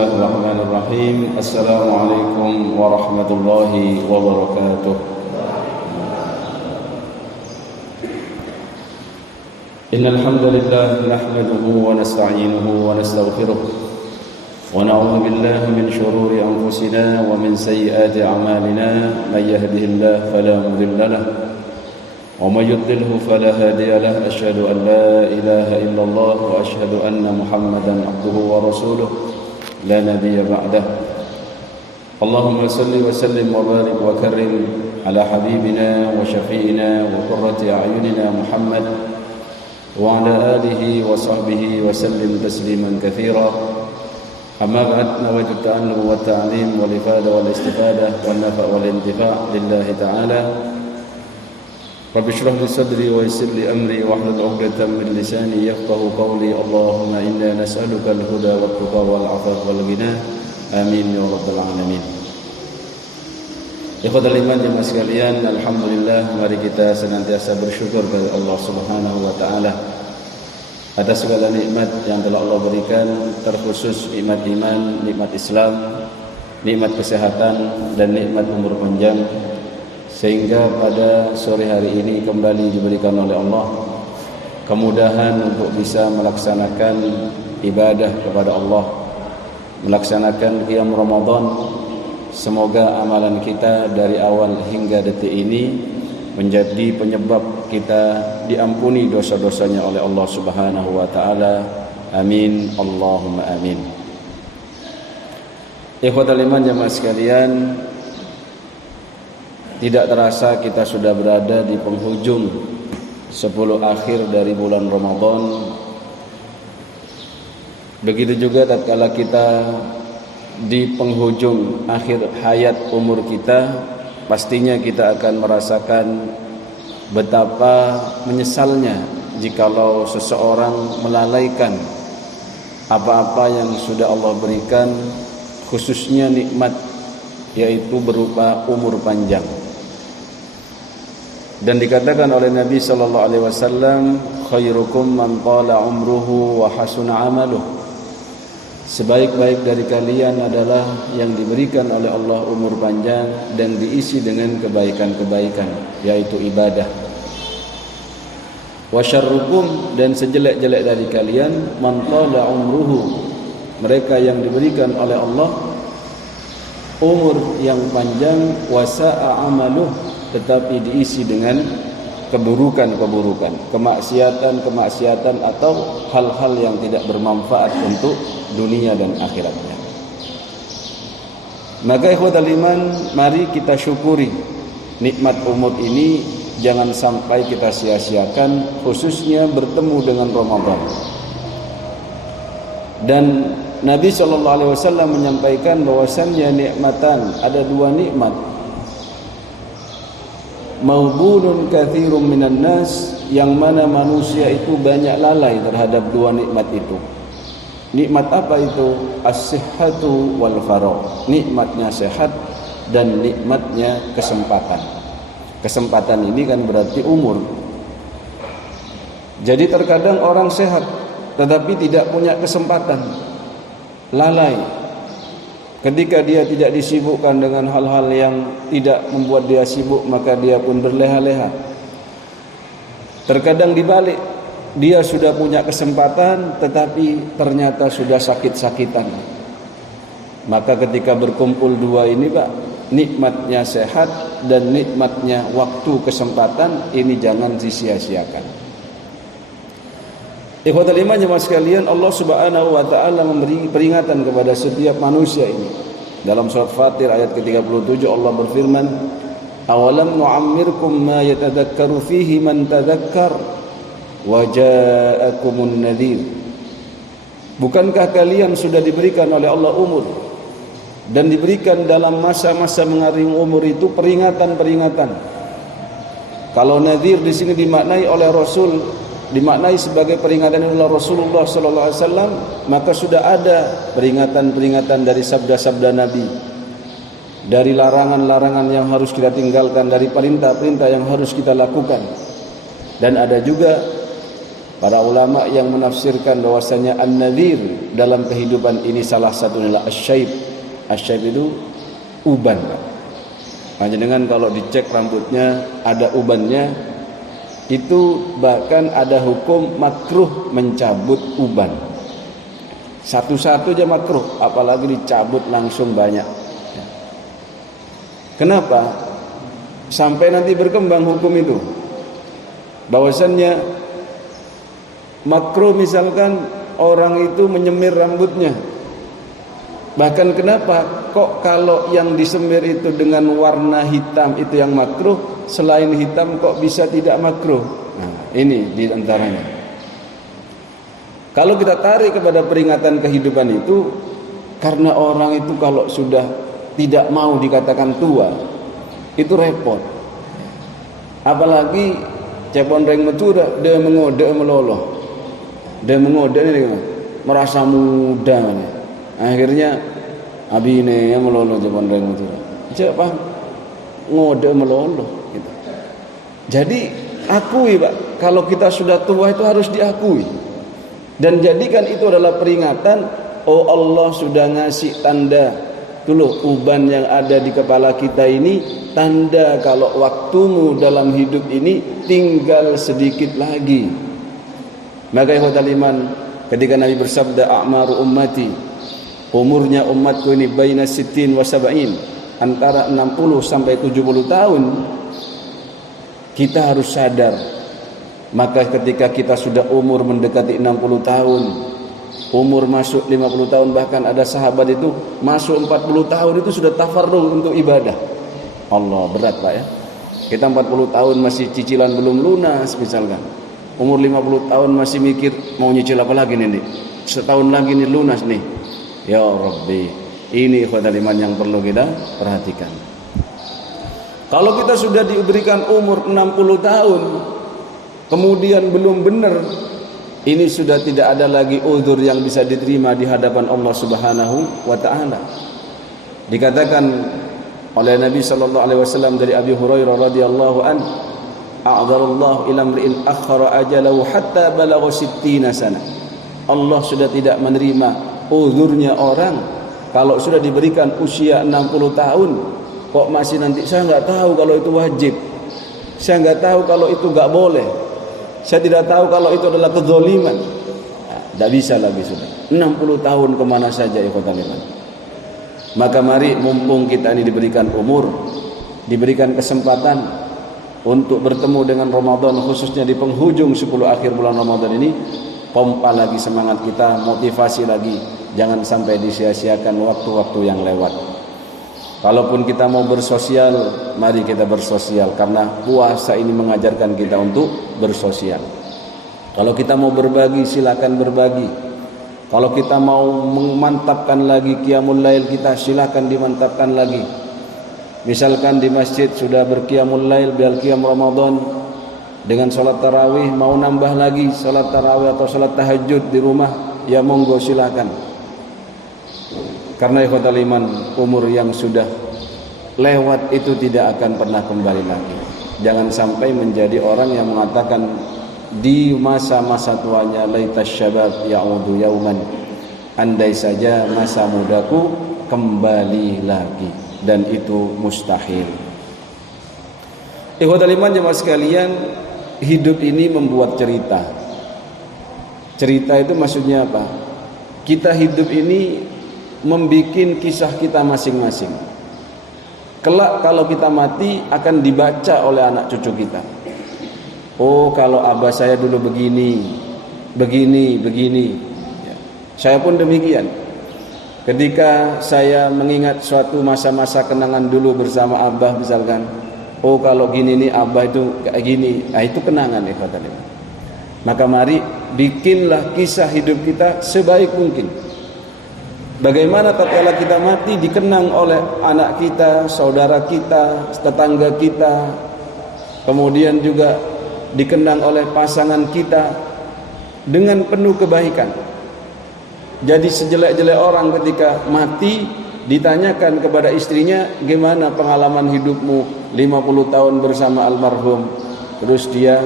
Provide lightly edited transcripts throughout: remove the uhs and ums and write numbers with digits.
Bismillahirrahmanirrahim. Assalamualaikum warahmatullahi wabarakatuh. Innal hamdalillah nahmaduhu wa nasta'inuhu wa nastaghfiruh wa na'udzu billahi min shururi anfusina wa min sayyiati a'malina. May yahdihillahu fala mudilla lahu wa may yudlilhu fala hadiya lahu. Asyhadu an la ilaha illallah wa asyhadu anna Muhammadan abduhu wa rasuluh la nabiyya ba'dah. Allahumma salli wa sallim wa barik wa karrim ala habibina wa syafi'ina wa qurrati a'yunina Muhammad wa ala alihi wa sahbihi wa sallim tasliman katsira. Amma ba'd, nawaitu ta'allum wa ta'lim wal ifada wal istifadah wan nafa' wal intifa' lillahi ta'ala. Rabbi shrah li sadri wa yassir li amri wahlul 'uqdatam min lisani yafqahu qawli. Allahumma inna nas'aluka al-huda wat tuqa wal 'afaf wal ghina. Amin ya rabbal alamin. Ikhwatal iman jemaah sekalian, alhamdulillah, mari kita senantiasa bersyukur kepada Allah Subhanahu wa taala atas segala nikmat yang telah Allah berikan, terkhusus nikmat iman, nikmat Islam, nikmat kesehatan dan nikmat umur panjang, sehingga pada sore hari ini kembali diberikan oleh Allah kemudahan untuk bisa melaksanakan ibadah kepada Allah, melaksanakan qiyam Ramadan. Semoga amalan kita dari awal hingga detik ini menjadi penyebab kita diampuni dosa-dosanya oleh Allah Subhanahu wa taala. Amin, Allahumma amin. Ikhwatal iman jemaah sekalian, tidak terasa kita sudah berada di penghujung 10 akhir dari bulan Ramadan. Begitu juga tatkala kita di penghujung akhir hayat umur kita, pastinya kita akan merasakan betapa menyesalnya jikalau seseorang melalaikan apa-apa yang sudah Allah berikan, khususnya nikmat, yaitu berupa umur panjang. Dan dikatakan oleh Nabi sallallahu alaihi wasallam, khairukum man tala umruhu wa hasuna amaluh. Sebaik-baik dari kalian adalah yang diberikan oleh Allah umur panjang dan diisi dengan kebaikan-kebaikan, yaitu ibadah. Wa syarrukum, dan sejelek-jelek dari kalian, man tala umruhu, mereka yang diberikan oleh Allah umur yang panjang, wa sa'a amaluh, tetapi diisi dengan keburukan-keburukan, kemaksiatan-kemaksiatan atau hal-hal yang tidak bermanfaat untuk dunia dan akhiratnya. Maka ikhwatal iman, mari kita syukuri nikmat umur ini, jangan sampai kita sia-siakan, khususnya bertemu dengan Ramadan. Dan Nabi SAW menyampaikan bahwasannya nikmatan, ada dua nikmat, maghbunun katsirun minan nas, yang mana manusia itu banyak lalai terhadap dua nikmat itu. Nikmat apa itu? As-sihhatu wal faragh. Nikmatnya sehat dan nikmatnya kesempatan. Kesempatan ini kan berarti umur. Jadi terkadang orang sehat tetapi tidak punya kesempatan, lalai. Ketika dia tidak disibukkan dengan hal-hal yang tidak membuat dia sibuk, maka dia pun berleha-leha. Terkadang dibalik, dia sudah punya kesempatan tetapi ternyata sudah sakit-sakitan. Maka ketika berkumpul dua ini Pak, nikmatnya sehat dan nikmatnya waktu kesempatan, ini jangan disia-siakan. Ikhwatal iman jemaah sekalian, Allah Subhanahu wa taala memberi peringatan kepada setiap manusia ini. Dalam surat Fatir ayat ke-37 Allah berfirman, "Awalam nu'ammirkum ma yatadakkaru fihi man tadzakkar wa ja'akumun nadhir." Bukankah kalian sudah diberikan oleh Allah umur dan diberikan dalam masa-masa mengaring umur itu peringatan-peringatan. Kalau nadhir di sini dimaknai oleh Rasul, dimaknai sebagai peringatan oleh Rasulullah sallallahu alaihi wasallam, maka sudah ada peringatan-peringatan dari sabda-sabda Nabi, dari larangan-larangan yang harus kita tinggalkan, dari perintah-perintah yang harus kita lakukan. Dan ada juga Para ulama yang menafsirkan bahwasanya an-nadhir dalam kehidupan ini salah satunya adalah asyaib. Asyaib itu uban. Hanya dengan kalau dicek rambutnya ada ubannya, itu bahkan ada hukum makruh mencabut uban. Satu-satu aja makruh, apalagi dicabut langsung banyak. Kenapa? Sampai nanti berkembang hukum itu. Bahwasannya makruh misalkan orang itu menyemir rambutnya. Bahkan kenapa kok kalau yang disemir itu dengan warna hitam itu yang makruh, selain hitam kok bisa tidak makruh? Nah, ini di antaranya. Kalau kita tarik kepada peringatan kehidupan itu, karena orang itu kalau sudah tidak mau dikatakan tua, itu repot. Apalagi cepondreng metura, dia mengode meloloh. Dia mengode ini merasa muda. Akhirnya abine yang meloloh cepondreng metura. Siapa ngode meloloh gitu. Jadi akui Pak, kalau kita sudah tua itu harus diakui. Dan jadikan itu adalah peringatan, oh Allah sudah ngasih tanda. Tuh uban yang ada di kepala kita ini tanda kalau waktumu dalam hidup ini tinggal sedikit lagi. Maka ikhwatal iman, ketika Nabi bersabda a'maru ummati, umurnya umatku ini baina sittin wa sab'in, antara 60 sampai 70 tahun, kita harus sadar. Maka ketika kita sudah umur mendekati 60 tahun, umur masuk 50 tahun, bahkan ada sahabat itu masuk 40 tahun itu sudah tafarruh untuk ibadah. Allah, berat Pak ya. Kita 40 tahun masih cicilan belum lunas misalkan. Umur 50 tahun masih mikir mau nyicil apa lagi nih? Setahun lagi nih lunas nih. Ya Rabbi, ini ikhwatal iman yang perlu kita perhatikan. Kalau kita sudah diberikan umur 60 tahun, kemudian belum benar, ini sudah tidak ada lagi uzur yang bisa diterima di hadapan Allah Subhanahu wa taala. Dikatakan oleh Nabi sallallahu alaihi wasallam dari Abi Hurairah radhiyallahu an, a'dzarallahu ila imri'in akhara ajalahu hatta balagha 60 sana. Allah sudah tidak menerima uzurnya orang kalau sudah diberikan usia 60 tahun kok masih nanti saya enggak tahu kalau itu wajib. Saya enggak tahu kalau itu enggak boleh. Saya tidak tahu kalau itu adalah kezaliman. Tidak bisa lagi sudah. 60 tahun kemana saja ikhwatal iman. Maka mari mumpung kita ini diberikan umur, diberikan kesempatan untuk bertemu dengan Ramadan, khususnya di penghujung 10 akhir bulan Ramadan ini, pompa lagi semangat kita, motivasi lagi. Jangan sampai disia-siakan waktu-waktu yang lewat. Kalaupun kita mau bersosial, mari kita bersosial, karena puasa ini mengajarkan kita untuk bersosial. Kalau kita mau berbagi, silakan berbagi. Kalau kita mau memantapkan lagi qiyamul lail kita, silakan dimantapkan lagi. Misalkan di masjid sudah berqiyamul lail, bil qiyam Ramadan dengan salat tarawih, mau nambah lagi salat tarawih atau salat tahajud di rumah, ya monggo silakan. Karena ikhwatal iman, umur yang sudah lewat itu tidak akan pernah kembali lagi. Jangan sampai menjadi orang yang mengatakan di masa-masa tuanya, laitas syabab ya'udu yauman, andai saja masa mudaku kembali lagi, dan itu mustahil. Ikhwatal iman jemaah sekalian, hidup ini membuat cerita. Cerita itu maksudnya apa? Kita hidup ini membikin kisah kita masing-masing. Kelak kalau kita mati akan dibaca oleh anak cucu kita. Oh, kalau abah saya dulu begini, begini, begini. Ya. Saya pun demikian. Ketika saya mengingat suatu masa-masa kenangan dulu bersama abah misalkan, oh kalau gini nih abah itu kayak gini. Nah, itu kenangan ya kata dia. Maka mari bikinlah kisah hidup kita sebaik mungkin. Bagaimana tatkala kita mati dikenang oleh anak kita, saudara kita, tetangga kita, kemudian juga dikenang oleh pasangan kita dengan penuh kebaikan. Jadi sejelek-jelek orang ketika mati ditanyakan kepada istrinya, gimana pengalaman hidupmu 50 tahun bersama almarhum? Terus dia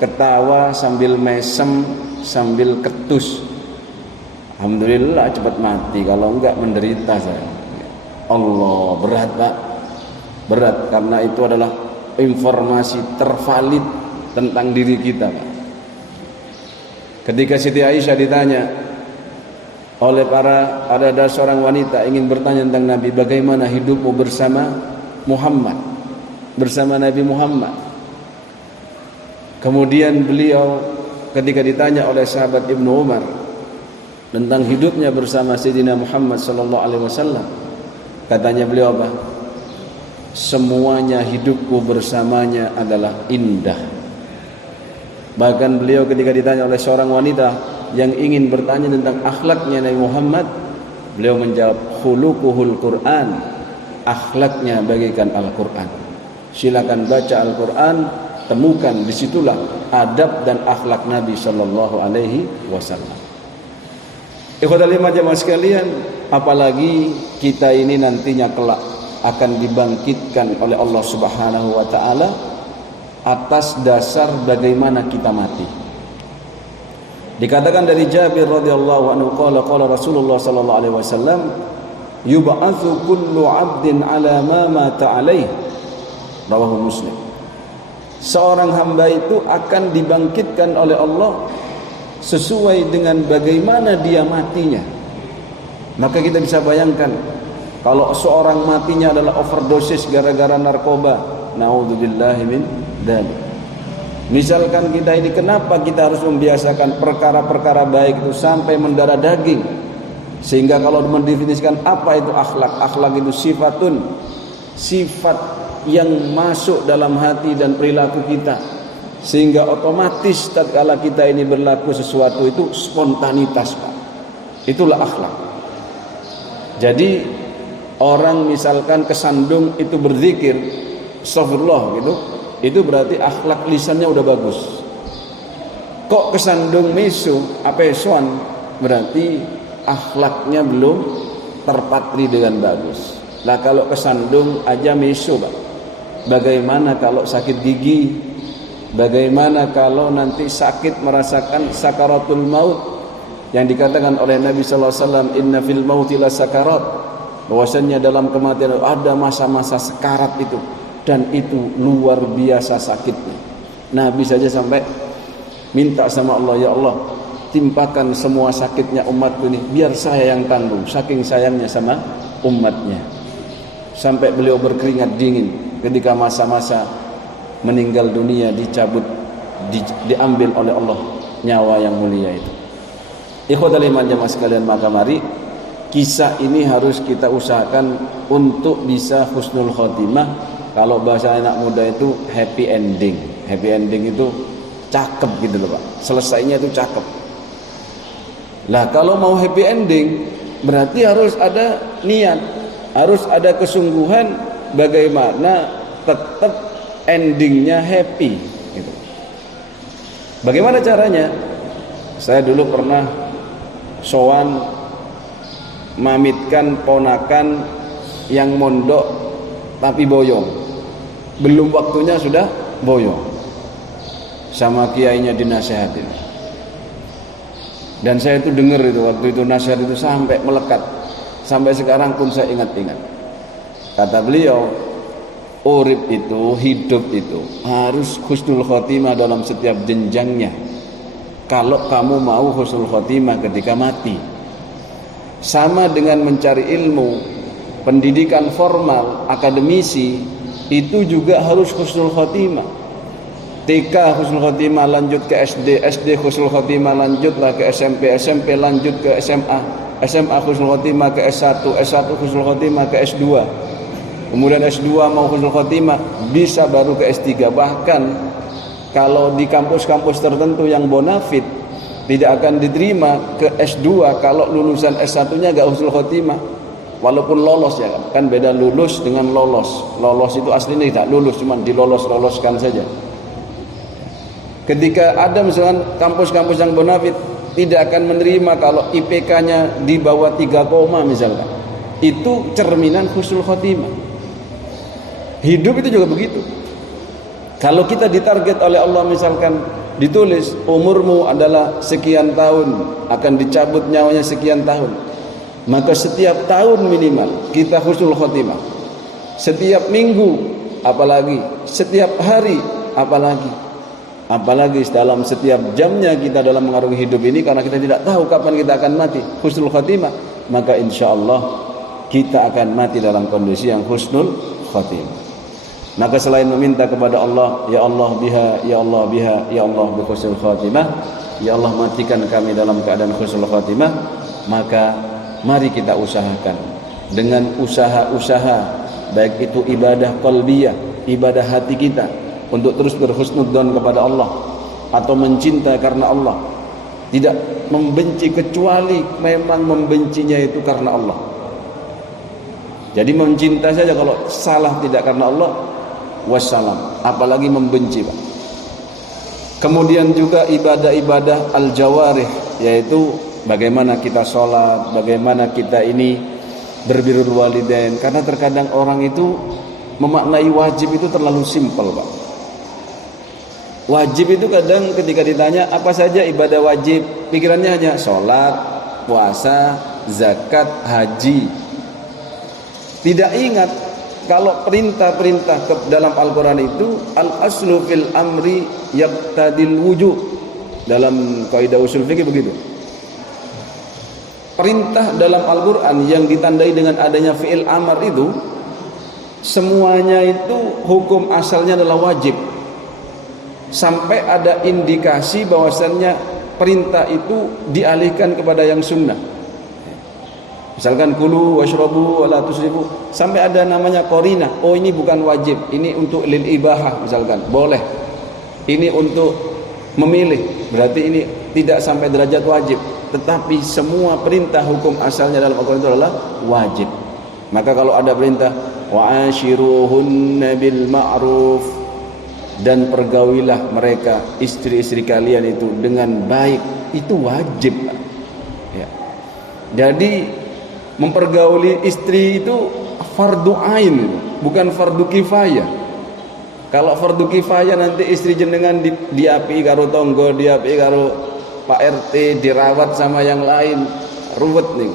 ketawa sambil mesem, sambil ketus. Alhamdulillah cepat mati, kalau enggak menderita saya. Allah, berat Pak. Berat, karena itu adalah informasi tervalid tentang diri kita Pak. Ketika Siti Aisyah ditanya oleh ada seorang wanita ingin bertanya tentang Nabi, bagaimana hidupmu bersama Muhammad, bersama Nabi Muhammad. Kemudian beliau ketika ditanya oleh sahabat Ibnu Umar tentang hidupnya bersama Sayyidina Muhammad sallallahu alaihi wasallam, katanya beliau apa? Semuanya hidupku bersamanya adalah indah. Bahkan beliau ketika ditanya oleh seorang wanita yang ingin bertanya tentang akhlaknya Nabi Muhammad, beliau menjawab, khuluquhul Quran, akhlaknya bagaikan Al-Quran. Silakan baca Al-Quran, temukan disitulah adab dan akhlak Nabi sallallahu alaihi wasallam. Ikhwatal iman jamaah sekalian, apalagi kita ini nantinya kelak akan dibangkitkan oleh Allah Subhanahu wa taala atas dasar bagaimana kita mati. Dikatakan dari Jabir radhiyallahu anhu qala Rasulullah sallallahu alaihi wasallam, yub'atsu kullu 'abdin 'ala ma mata 'alaihi. Rawahu Muslim. Seorang hamba itu akan dibangkitkan oleh Allah sesuai dengan bagaimana dia matinya. Maka kita bisa bayangkan kalau seorang matinya adalah overdosis gara-gara narkoba, naudzubillahi min dzalik. Misalkan kita ini, kenapa kita harus membiasakan perkara-perkara baik itu sampai mendarah daging, sehingga kalau mendefinisikan apa itu akhlak, akhlak itu sifat yang masuk dalam hati dan perilaku kita, sehingga otomatis tatkala kita ini berlaku sesuatu itu spontanitas Pak. Itulah akhlak. Jadi orang misalkan kesandung itu berzikir astagfirullah gitu, itu berarti akhlak lisannya udah bagus. Kok kesandung mesu apesuan, berarti akhlaknya belum terpatri dengan bagus. Lah kalau kesandung aja mesu Pak, bagaimana kalau sakit gigi? Bagaimana kalau nanti sakit merasakan sakaratul maut yang dikatakan oleh Nabi sallallahu alaihi wasallam, inna fil mauti la sakarat, bahwasanya dalam kematian ada masa-masa sekarat itu, dan itu luar biasa sakitnya. Nabi saja sampai minta sama Allah, ya Allah, timpakan semua sakitnya umatku ini biar saya yang tanggung, saking sayangnya sama umatnya. Sampai beliau berkeringat dingin ketika masa-masa meninggal dunia dicabut, diambil oleh Allah nyawa yang mulia itu. Ikhwatal iman jamaah sekalian, maka mari kisah ini harus kita usahakan untuk bisa husnul khotimah. Kalau bahasa anak muda itu happy ending. Happy ending itu cakep gitu loh Pak, selesainya itu cakep. Lah kalau mau happy ending berarti harus ada niat, harus ada kesungguhan bagaimana tetap endingnya happy gitu. Bagaimana caranya? Saya dulu pernah sowan mamitkan ponakan yang mondok tapi boyong, belum waktunya sudah boyong, sama kiainya dinasehatin. Dan saya itu dengar itu waktu itu nasihat itu sampai melekat, sampai sekarang pun saya ingat-ingat. Kata beliau, urip itu, hidup itu harus husnul khotimah dalam setiap jenjangnya. Kalau kamu mau husnul khotimah ketika mati, sama dengan mencari ilmu, pendidikan formal, akademisi, itu juga harus husnul khotimah. TK husnul khotimah lanjut ke SD, SD husnul khotimah lanjutlah ke SMP, SMP lanjut ke SMA, SMA husnul khotimah ke S1, S1 husnul khotimah ke S2. Kemudian S2 mau husnul khotimah bisa baru ke S3. Bahkan kalau di kampus-kampus tertentu yang bonafit tidak akan diterima ke S2 kalau lulusan S1-nya gak husnul khotimah, walaupun lolos ya kan, beda lulus dengan lolos. Lolos itu aslinya tidak lulus, cuma dilolos-loloskan saja. Ketika ada misalkan kampus-kampus yang bonafit tidak akan menerima kalau IPK-nya di bawah 3, misalkan, itu cerminan husnul khotimah. Hidup itu juga begitu. Kalau kita ditarget oleh Allah misalkan ditulis umurmu adalah sekian tahun, akan dicabut nyawanya sekian tahun, maka setiap tahun minimal kita husnul khotimah, setiap minggu apalagi, setiap hari apalagi dalam setiap jamnya kita dalam mengarungi hidup ini, karena kita tidak tahu kapan kita akan mati. Husnul khotimah, maka insya Allah kita akan mati dalam kondisi yang husnul khotimah. Maka selain meminta kepada Allah, ya Allah biha, ya Allah biha, ya Allah bi husnul khotimah, ya Allah matikan kami dalam keadaan husnul khotimah, maka mari kita usahakan dengan usaha-usaha, baik itu ibadah qalbiyah, ibadah hati kita, untuk terus berhusnudzon kepada Allah, atau mencinta karena Allah, tidak membenci kecuali memang membencinya itu karena Allah. Jadi mencinta saja kalau salah tidak karena Allah, wassalam, apalagi membenci, Pak. Kemudian juga ibadah-ibadah al-jawarih, yaitu bagaimana kita sholat, bagaimana kita ini berbirrul walidain. Karena terkadang orang itu memaknai wajib itu terlalu simpel, Pak. Wajib itu kadang ketika ditanya apa saja ibadah wajib, pikirannya hanya sholat, puasa, zakat, haji. Tidak ingat kalau perintah-perintah dalam Al-Quran itu al-aslu fil amri yaqtadil wujub. Dalam kaidah usul fikih begitu. Perintah dalam Al-Quran yang ditandai dengan adanya fi'il amar itu, semuanya itu hukum asalnya adalah wajib. Sampai ada indikasi bahwasannya perintah itu dialihkan kepada yang sunnah. Misalkan kulu washrabu wala tusrifu, sampai ada namanya qarinah. Oh, ini bukan wajib, ini untuk lil ibahah misalkan, boleh. Ini untuk memilih, berarti ini tidak sampai derajat wajib. Tetapi semua perintah hukum asalnya dalam Al-Quran itu adalah wajib. Maka kalau ada perintah wa'ashiruhunna bil ma'ruf, dan pergaulilah mereka istri-istri kalian itu dengan baik, itu wajib, ya. Jadi mempergauli istri itu fardu ain, bukan fardu kifayah. Kalau fardu kifayah nanti istri jenengan diapi karo tonggo, diapi karo Pak RT, dirawat sama yang lain, ruwet nih.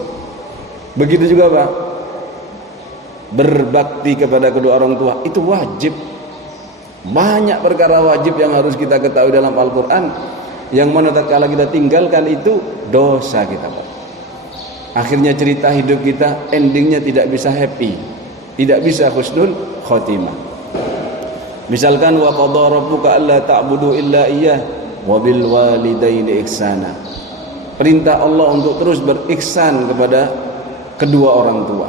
Begitu juga, Pak, berbakti kepada kedua orang tua itu wajib. Banyak perkara wajib yang harus kita ketahui dalam Al-Quran, yang mana tatkala kita tinggalkan itu dosa kita, Pak. Akhirnya cerita hidup kita endingnya tidak bisa happy, tidak bisa husnul khotimah. Misalkan wa qadha rabbuka alla ta'budu illa iyyah wa bil walidaini ihsana. Perintah Allah untuk terus berihsan kepada kedua orang tua.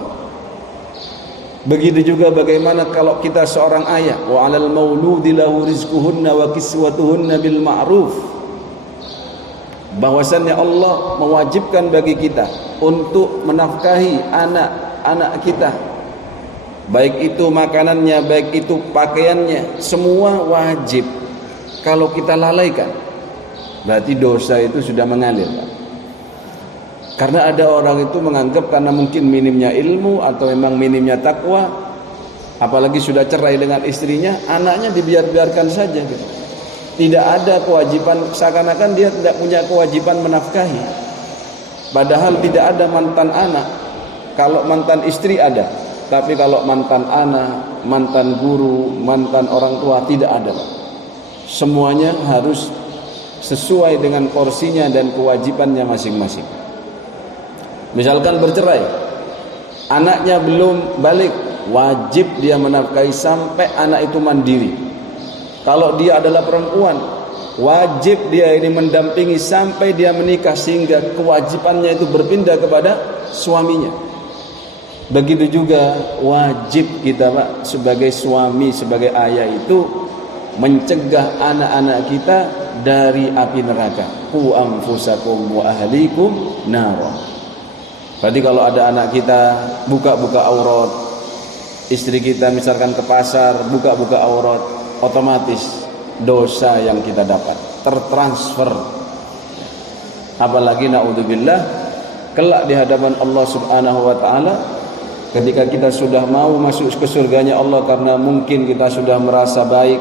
Begitu juga bagaimana kalau kita seorang ayah, wa 'alal mauludi lahu rizquhunna wa kiswatuhunna bil ma'ruf. Bahwasannya Allah mewajibkan bagi kita untuk menafkahi anak-anak kita, baik itu makanannya, baik itu pakaiannya, semua wajib. Kalau kita lalaikan, berarti dosa itu sudah mengalir. Karena ada orang itu menganggap karena mungkin minimnya ilmu atau memang minimnya takwa, apalagi sudah cerai dengan istrinya, anaknya dibiarkan saja gitu. Tidak ada kewajiban, seakan-akan dia tidak punya kewajiban menafkahi. Padahal tidak ada mantan anak. Kalau mantan istri ada, tapi kalau mantan anak, mantan guru, mantan orang tua tidak ada. Semuanya harus sesuai dengan porsinya dan kewajibannya masing-masing. Misalkan bercerai, anaknya belum balik, wajib dia menafkahi sampai anak itu mandiri. Kalau dia adalah perempuan, wajib dia ini mendampingi sampai dia menikah, sehingga kewajibannya itu berpindah kepada suaminya. Begitu juga wajib kita, Pak, sebagai suami, sebagai ayah itu mencegah anak-anak kita dari api neraka. Qu anfusakum wa ahlikum nar. Berarti kalau ada anak kita buka-buka aurat, istri kita misalkan ke pasar buka-buka aurat, otomatis dosa yang kita dapat tertransfer. Apalagi naudzubillah kelak di hadapan Allah Subhanahu wa taala, ketika kita sudah mau masuk ke surganya Allah karena mungkin kita sudah merasa baik,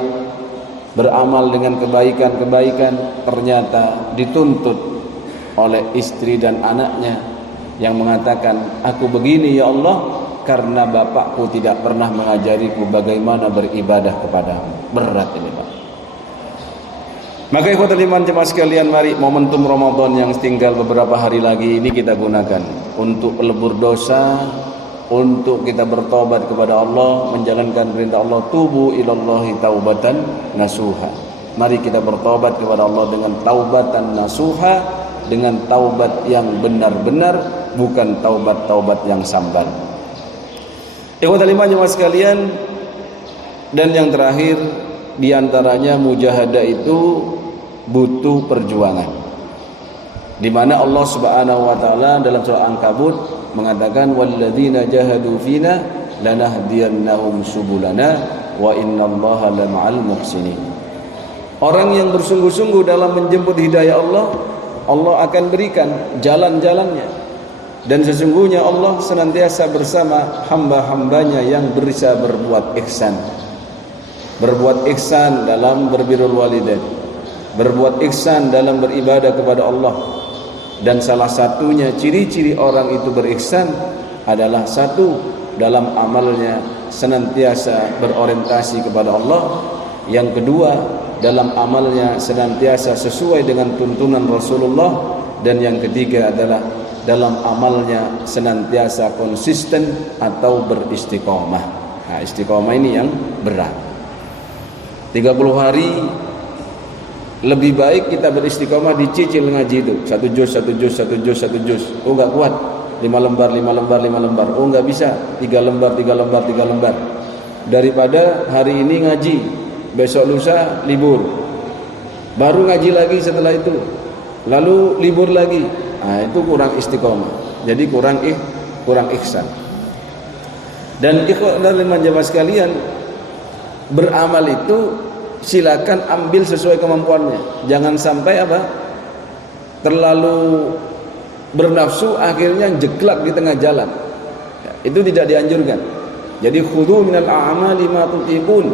beramal dengan kebaikan-kebaikan, ternyata dituntut oleh istri dan anaknya yang mengatakan, aku begini ya Allah karena bapakku tidak pernah mengajariku bagaimana beribadah kepadamu. Berat ini Pak. Maka ikhwatul iman jemaah sekalian, mari momentum Ramadan yang tinggal beberapa hari lagi ini kita gunakan untuk pelebur dosa, untuk kita bertobat kepada Allah, menjalankan perintah Allah, tubu ilallahi taubatan nasuha. Mari kita bertobat kepada Allah dengan taubatan nasuha, dengan taubat yang benar-benar, bukan taubat-taubat yang sambat. Ikhwatul iman jemaah sekalian, dan yang terakhir di antaranya mujahadah itu butuh perjuangan. Di mana Allah Subhanahu wa taala dalam surah Ankabut mengatakan walladzina jahadu fina lanahdiyannahum subulana wa innallaha lama'al muhsinin. Orang yang bersungguh-sungguh dalam menjemput hidayah Allah, Allah akan berikan jalan-jalannya. Dan sesungguhnya Allah senantiasa bersama hamba-hambanya yang berusaha berbuat ihsan. Berbuat ihsan dalam berbirrul walidain, berbuat ihsan dalam beribadah kepada Allah. Dan salah satunya ciri-ciri orang itu berihsan adalah satu, dalam amalnya senantiasa berorientasi kepada Allah. Yang kedua, dalam amalnya senantiasa sesuai dengan tuntunan Rasulullah. Dan yang ketiga adalah dalam amalnya senantiasa konsisten atau beristiqomah. Nah, istiqomah ini yang berat. 30 hari lebih baik kita beristiqomah dicicil ngaji itu. Satu juz. Oh enggak kuat. 5 lembar. Oh enggak bisa. 3 lembar. Daripada hari ini ngaji, besok lusa libur. Baru ngaji lagi setelah itu. Lalu libur lagi. Nah, itu kurang istiqomah. Jadi kurang ihsan. Dan ikhwan jemaah sekalian, beramal itu silakan ambil sesuai kemampuannya. Jangan sampai terlalu bernafsu akhirnya jeglak di tengah jalan. Ya, itu tidak dianjurkan. Jadi khudhu minal a'mali ma tutiqun.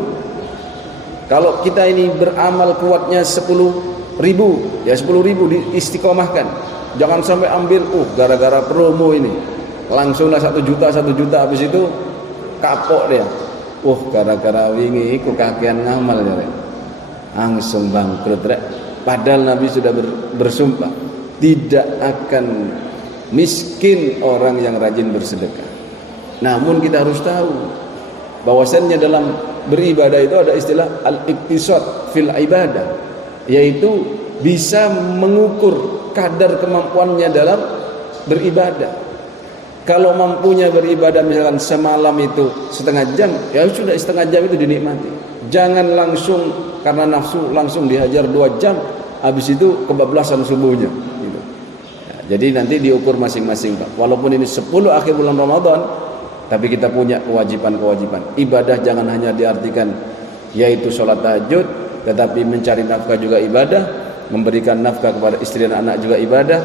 Kalau kita ini beramal kuatnya 10.000, ya 10.000 diistiqomahkan. Jangan sampai ambil gara-gara promo ini langsunglah 1 juta habis itu kapok dia. Gara-gara wingi iku kakean ngamal ya, langsung bangkrut rek. Padahal Nabi sudah bersumpah tidak akan miskin orang yang rajin bersedekah. Namun kita harus tahu bahwasannya dalam beribadah itu ada istilah al-iqtisad fil ibadah, yaitu bisa mengukur kadar kemampuannya dalam beribadah. Kalau mampunya beribadah misalkan semalam itu setengah jam, ya sudah setengah jam itu dinikmati. Jangan langsung karena nafsu langsung dihajar 2 jam, habis itu kebablasan subuhnya gitu. Ya, jadi nanti diukur masing-masing Pak. Walaupun ini 10 akhir bulan Ramadan, tapi kita punya kewajiban-kewajiban. Ibadah jangan hanya diartikan yaitu sholat tahajud, tetapi mencari nafkah juga ibadah, memberikan nafkah kepada istri dan anak juga ibadah,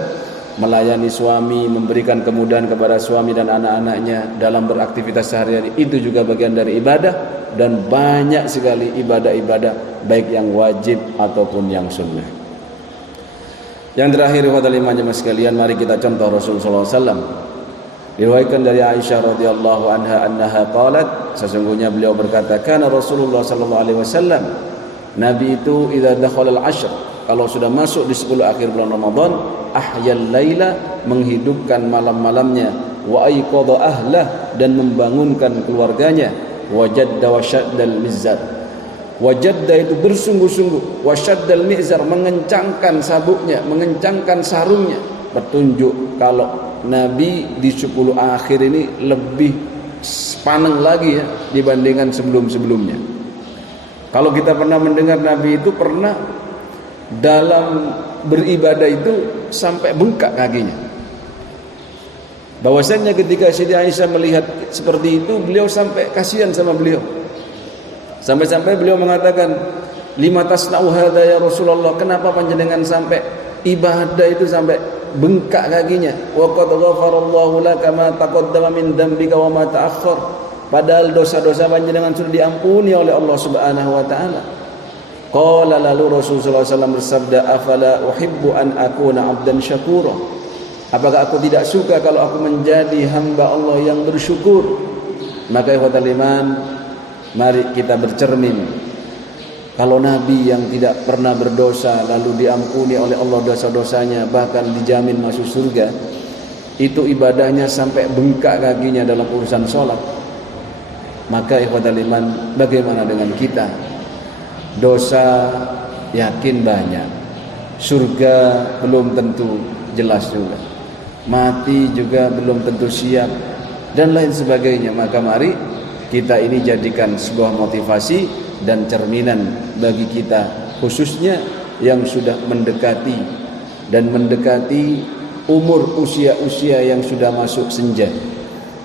melayani suami, memberikan kemudahan kepada suami dan anak-anaknya dalam beraktivitas sehari-hari, itu juga bagian dari ibadah. Dan banyak sekali ibadah-ibadah baik yang wajib ataupun yang sunnah. Yang terakhir ikhwatal iman jemaah sekalian, mari kita contoh Rasulullah SAW. Diriwayatkan dari Aisyah radhiyallahu anha annaha qalat, sesungguhnya beliau berkata, kana Rasulullah sallallahu alaihi wasallam, Nabi itu idza dakhala al-ashr, kalau sudah masuk di 10 akhir bulan Ramadan, ahyal laila, menghidupkan malam-malamnya, wa ayqadha ahlah, dan membangunkan keluarganya, wajadda wa syaddal mizar. Wajadda itu bersungguh-sungguh, wa syaddal mizar, mengencangkan sabuknya, mengencangkan sarungnya. Petunjuk kalau Nabi di 10 akhir ini lebih paneng lagi ya dibandingkan sebelum-sebelumnya. Kalau kita pernah mendengar Nabi itu pernah dalam beribadah itu sampai bengkak kakinya. Bahwasannya ketika Siti Aisyah melihat seperti itu, beliau sampai kasihan sama beliau. Sampai-sampai beliau mengatakan, lima tasna'u hadza ya Rasulullah, kenapa panjenengan sampai ibadah itu sampai bengkak kakinya? Wa qad ghafarallahu laka ma taqaddama min dzambika wa ma ta'akhkhar. Padahal dosa-dosa panjenengan sudah diampuni oleh Allah Subhanahu wa taala. Qala lalu Rasulullah SAW bersabda, afala uhibbu an akuna abdan syakura. Apakah aku tidak suka kalau aku menjadi hamba Allah yang bersyukur? Maka ikhwatal iman, mari kita bercermin. Kalau Nabi yang tidak pernah berdosa lalu diampuni oleh Allah dosa-dosanya, bahkan dijamin masuk surga, itu ibadahnya sampai bengkak kakinya dalam urusan sholat. Maka ikhwatal iman, bagaimana dengan kita? Dosa yakin banyak, surga belum tentu jelas juga, mati juga belum tentu siap, dan lain sebagainya. Maka mari kita ini jadikan sebuah motivasi dan cerminan bagi kita, khususnya yang sudah mendekati umur usia yang sudah masuk senja.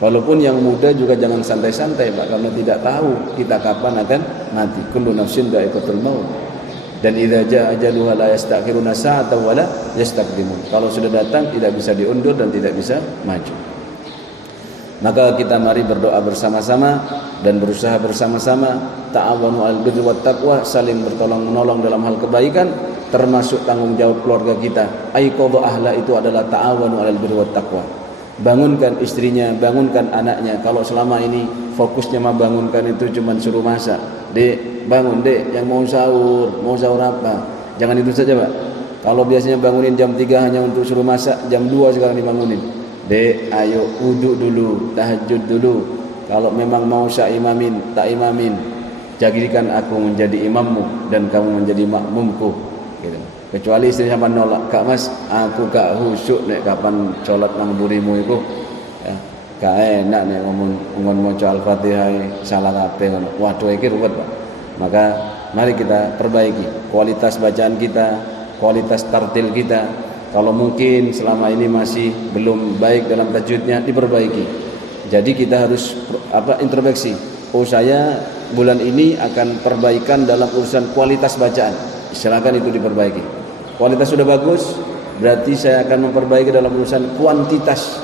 Walaupun yang muda juga jangan santai-santai, Pak, karena tidak tahu kita kapan akan mati. Kullu nafsin dha'iqatul maut. Dan idza jaa ajaluha la yastakhiruna sa'atan wa la yastaqdimun. Kalau sudah datang tidak bisa diundur dan tidak bisa maju. Maka kita mari berdoa bersama-sama dan berusaha bersama-sama, ta'awanu 'alal birri wat taqwa, saling bertolong-menolong dalam hal kebaikan, termasuk tanggung jawab keluarga kita. Aiqadha ahla itu adalah ta'awanu 'alal birri wat taqwa. Bangunkan istrinya, bangunkan anaknya. Kalau selama ini fokusnya mah bangunkan itu cuma suruh masak. Dek, bangun dek, yang mau sahur apa? Jangan itu saja, Pak. Kalau biasanya bangunin jam 3 hanya untuk suruh masak, jam 2 sekarang dibangunin. Dek, ayo wudhu dulu, tahajud dulu. Kalau memang mau imamin, tak imamin. Jadikan aku menjadi imammu dan kamu menjadi makmumku. Gitu. Kecuali istri sama nolak, Kak Mas, aku gak khusyuk nek kapan sholat nang burimu itu, ya, gak enak nek ngomong maca Al-Fatihah salah kabeh ngono. Waduh iki ruwet, Pak. Maka mari kita perbaiki kualitas bacaan kita, kualitas tartil kita. Kalau mungkin selama ini masih belum baik dalam tajwidnya, diperbaiki. Jadi kita harus introspeksi. Oh, saya bulan ini akan perbaikan dalam urusan kualitas bacaan. Silakan itu diperbaiki. Kualitas sudah bagus, berarti saya akan memperbaiki dalam urusan kuantitas.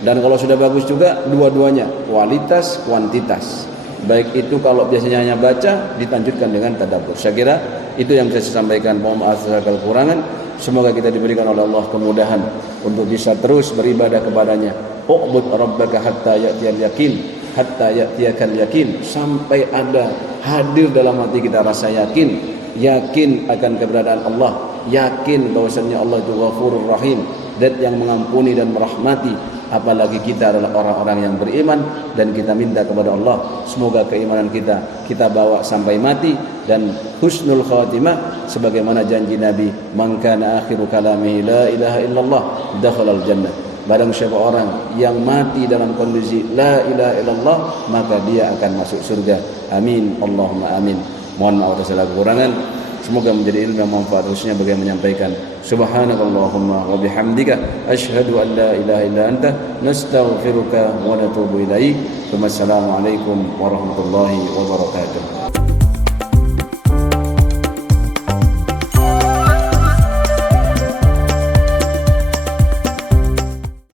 Dan kalau sudah bagus juga, dua-duanya, kualitas, kuantitas. Baik itu kalau biasanya hanya baca, dilanjutkan dengan tadabbur. Saya kira itu yang bisa saya sampaikan. Mohon maaf segala kekurangan. Semoga kita diberikan oleh Allah kemudahan untuk bisa terus beribadah kepadanya. U'bud rabbaka hatta ya'tiyal yakin, hatta ya'tiyakal yakin, sampai ada hadir dalam hati kita rasa yakin akan keberadaan Allah, yakin bahwasannya Allah itu Ghafurur Rahim, zat yang mengampuni dan merahmati. Apalagi kita adalah orang-orang yang beriman, dan kita minta kepada Allah semoga keimanan kita bawa sampai mati dan husnul khatimah, sebagaimana janji Nabi, man kana akhiru kalamihi la ilaha illallah dakhalal jannah. Barang siapa orang yang mati dalam kondisi la ilaha illallah, maka dia akan masuk surga. Amin, Allahumma amin. Mohon maaf atas segala kekurangan. Semoga menjadi ilmu yang manfaat, khususnya bagi yang menyampaikan. Subhanakallahumma wa bihamdika asyhadu an la ilaha illa anta nastaghfiruka wa natubu ilaik. Wassalamualaikum warahmatullahi wabarakatuh.